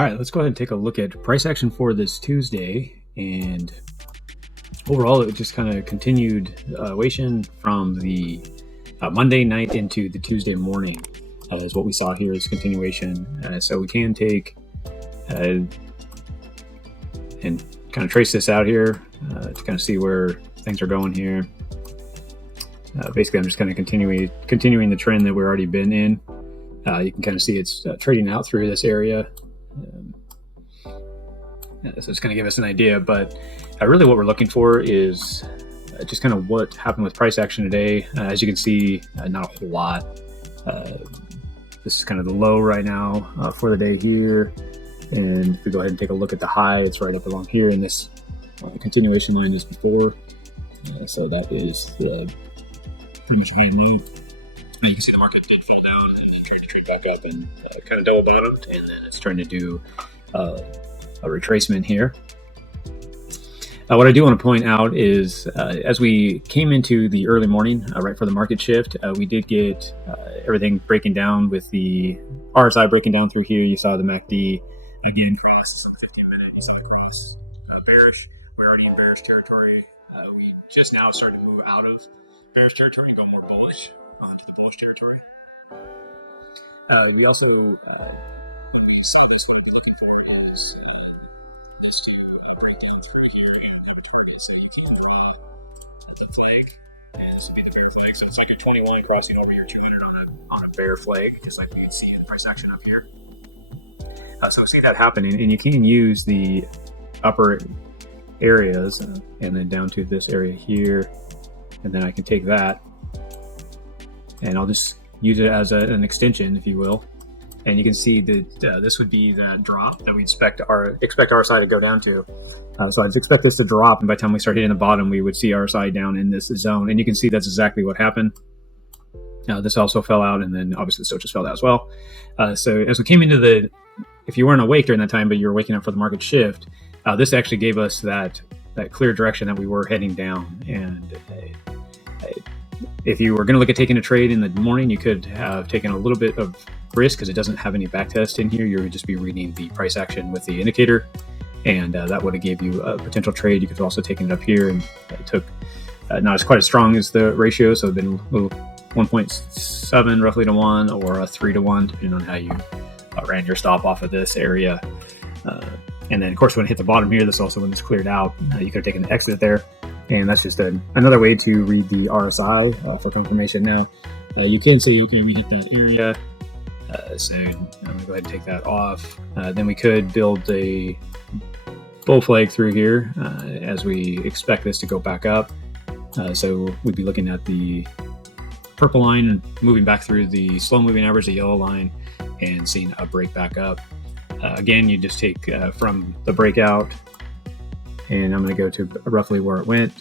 All right, let's go ahead and take a look at price action for this Tuesday. And overall, it just kind of continued from the Monday night into the Tuesday morning is what we saw here as continuation. So we can take and kind of trace this out here to kind of see where things are going here. Basically, I'm just kind of continuing the trend that we've already been in. You can kind of see it's trading out through this area. So it's going to give us an idea, but really what we're looking for is just kind of what happened with price action today. As you can see, not a whole lot. This is kind of the low right now for the day here. And if we go ahead and take a look at the high, it's right up along here in this continuation line just before. So that is pretty much high and low. You can see the market did fall down and then tried to trade back up and kind of double bottomed, and then it's trying to do a retracement here. What I do want to point out is as we came into the early morning, right for the market shift, we did get everything breaking down with the RSI breaking down through here. You saw the MACD again cross the 15-minute. You saw it cross bearish. We're already in bearish territory. We just now started to move out of bearish territory and go more bullish onto the bullish territory. We also saw this one really confirm is this to break down through here and come toward it. So you can draw the flag, and this would be the bear flag. So it's like a 21 crossing over your 200 on a bear flag, just like we could see in the price action up here. So see that happening, and you can use the upper areas and then down to this area here, and then I can take that and I'll just use it as an extension, if you will. And you can see that this would be that drop that we expect RSI to go down to. So I'd expect this to drop, and by the time we start hitting the bottom, we would see RSI down in this zone. And you can see that's exactly what happened. This also fell out, and then obviously the SOH just fell out as well. So as we came into if you weren't awake during that time, but you were waking up for the market shift, this actually gave us that clear direction that we were heading down. And if you were going to look at taking a trade in the morning, you could have taken a little bit of risk because it doesn't have any backtest in here. You would just be reading the price action with the indicator, and that would have gave you a potential trade. You could have also taken it up here, and it took not as quite as strong as the ratio, so it would have been 1.7 roughly to 1 or a 3 to 1, depending on how you ran your stop off of this area. And then, of course, when it hit the bottom here, this also when it's cleared out, you could have taken an exit there. And that's just another way to read the RSI for confirmation. Now, you can say, okay, we hit that area. So I'm going to go ahead and take that off. Then we could build a bull flag through here as we expect this to go back up. So we'd be looking at the purple line and moving back through the slow moving average, the yellow line, and seeing a break back up. Again, you just take from the breakout, and I'm going to go to roughly where it went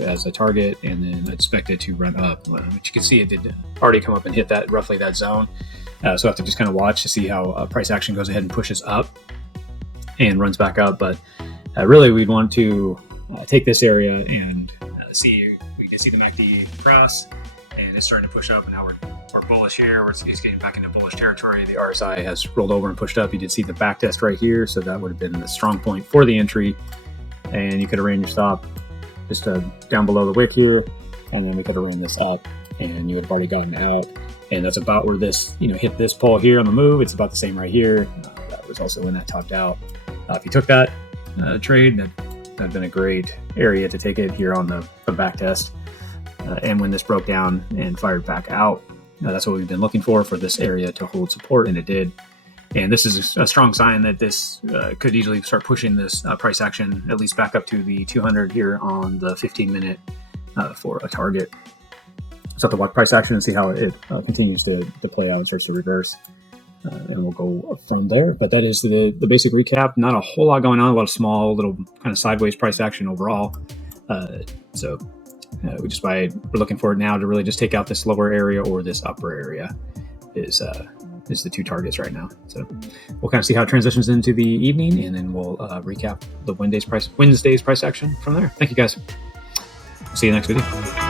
as a target, and then expect it to run up. But you can see it did already come up and hit roughly that zone. So I have to just kind of watch to see how price action goes ahead and pushes up and runs back up. But really, we'd want to take this area and we can see the MACD cross, and it's starting to push up, and now we're bullish here. It's getting back into bullish territory. The RSI has rolled over and pushed up. You did see the back test right here, so that would have been the strong point for the entry. And you could have ran your stop just down below the wick here, and then we could have ran this up, and you would have already gotten out. And that's about where this, hit this pole here on the move. It's about the same right here. That was also when that topped out. If you took that trade, that'd been a great area to take it here on the back test. And when this broke down and fired back out, that's what we've been looking for this area to hold support, and it did. And this is a strong sign that this could easily start pushing this price action at least back up to the 200 here on the 15-minute for a target. So have to watch price action and see how it continues to play out and starts to reverse. And we'll go from there. But that is the basic recap. Not a whole lot going on, a lot of small, little kind of sideways price action overall. We're looking for it now to really just take out this lower area or this upper area is the two targets right now. So we'll kind of see how it transitions into the evening, and then we'll recap the Wednesday's price action from there. Thank you, guys. See you next video.